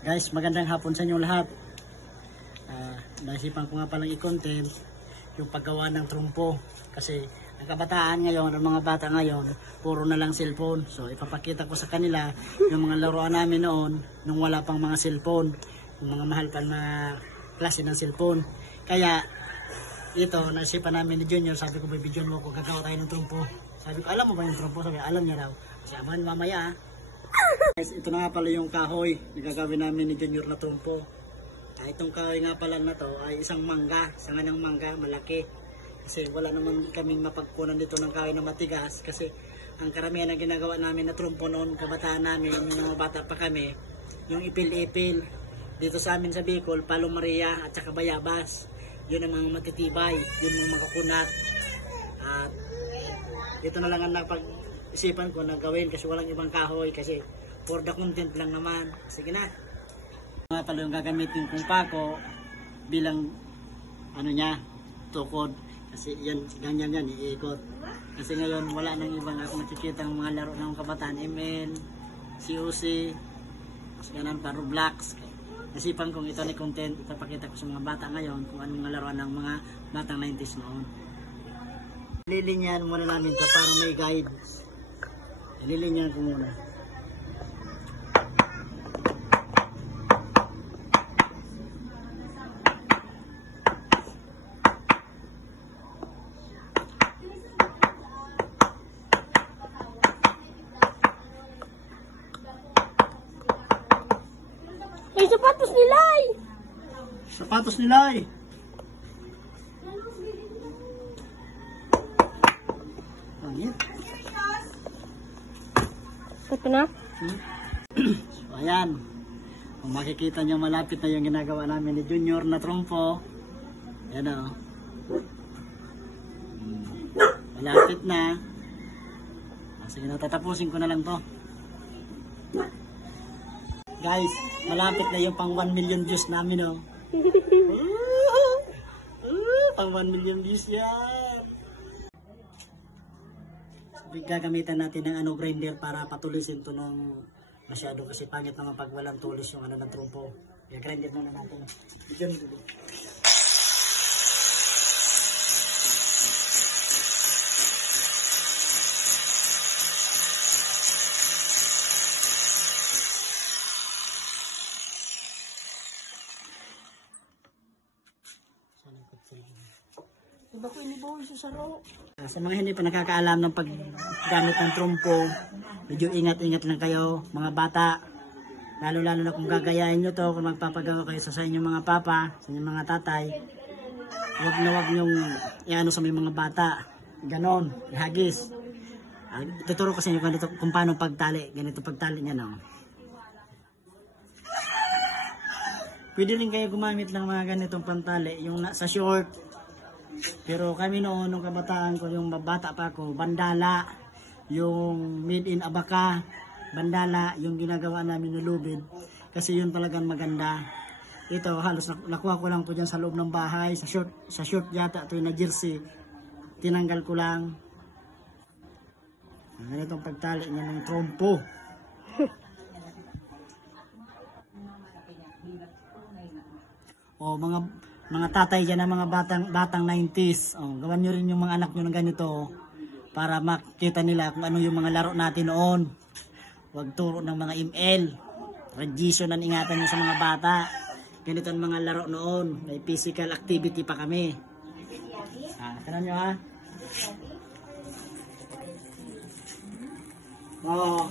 Guys, magandang hapon sa inyo lahat. Naisipan ko nga palang i-content yung paggawa ng trumpo. Kasi ang kabataan ngayon, ang mga bata ngayon, puro na lang cellphone. So ipapakita ko sa kanila yung mga laruan namin noon nung wala pang mga cellphone. Yung mga mahal pa na klase ng cellphone. Kaya ito, naisipan namin ni Junior, sabi ko may video mo ko, gagawa tayo ng trumpo. Sabi ko, alam mo ba yung trumpo? Sabi, alam niya raw. Kasi aman mamaya Guys, ito na nga pala yung kahoy na gagawin namin ni Junior na trumpo. Itong kahoy nga pala na to ay isang mangga, isang anang mangga, malaki. Kasi wala naman kaming mapagkunan dito ng kahoy na matigas. Kasi ang karamihan na ginagawa namin na trumpo noon, kabataan namin, yung mga bata pa kami, yung ipil-ipil. Dito sa amin sa Bicol, Palo Maria at saka Bayabas. Yun ang mga matitibay, yun ang mga kunat. At ito na lang ang napag-isipan ko na gawin kasi walang ibang kahoy kasi for the content lang naman. Sige na. Nga pala yung gagamitin kong pako bilang ano niya, tukod. Kasi yan, ganyan yan, iikot. Kasi ngayon wala nang ibang ako nakikita ng mga laro ng kabataan. ML, COC, kasi ganun pa, Roblox. Nasipan kong ito na content, ipapakita ko sa mga bata ngayon kung anong mga laruan ng mga batang 90s noon. Lilinyan muna namin ito para may guide. Lilinyan ko muna. May sapatos nila eh. Sapatos nila eh. Ito na? So ayan. Kung makikita nyo malapit na yung ginagawa namin ni Junior na trumpo. Ayan o. Malapit na. Sige na, tatapusin ko na lang to. Guys, malapit na yung pang 1 million views namin o. Pang 1 million views yan. Gagamitan natin ng grinder para patulisin to ng masyado kasi pangit naman pag walang tulis yung ng trumpo. Kaya grinder muna natin. Diyan dito. Diba ko inibaw sa saro? Sa mga hindi pa nakakaalam ng paggamit ng trumpo, medyo ingat-ingat lang kayo, mga bata. Lalo-lalo na kung gagayahin nyo to, kung magpapagawa kayo sa inyong mga papa, sa inyong mga tatay, huwag na huwag nyong iano sa mga bata. Ganon, ihagis. Tuturo ko sa inyo kung paano pagtali. Ganito pagtali niya, no? Pwede rin kayo gumamit ng mga ganitong pantali, yung sa short. Pero kami noon, nung kabataan ko, yung bata pa ako, bandala, yung made in Abaca, bandala, yung ginagawa namin ng lubid. Kasi yun talagang maganda. Ito, halos nakuha ko lang po dyan sa loob ng bahay, sa short yata, ito yung na jersey. Tinanggal ko lang. Ganitong pagtali niya ng trumpo. O, mga tatay dyan ng mga batang 90s. O, gawan nyo rin yung mga anak nyo ng ganito para makita nila kung ano yung mga laro natin noon. Huwag turo ng mga ML. Tradition ang ingatan nyo sa mga bata. Ganito ang mga laro noon. May physical activity pa kami. Kanan nyo ha. Oh.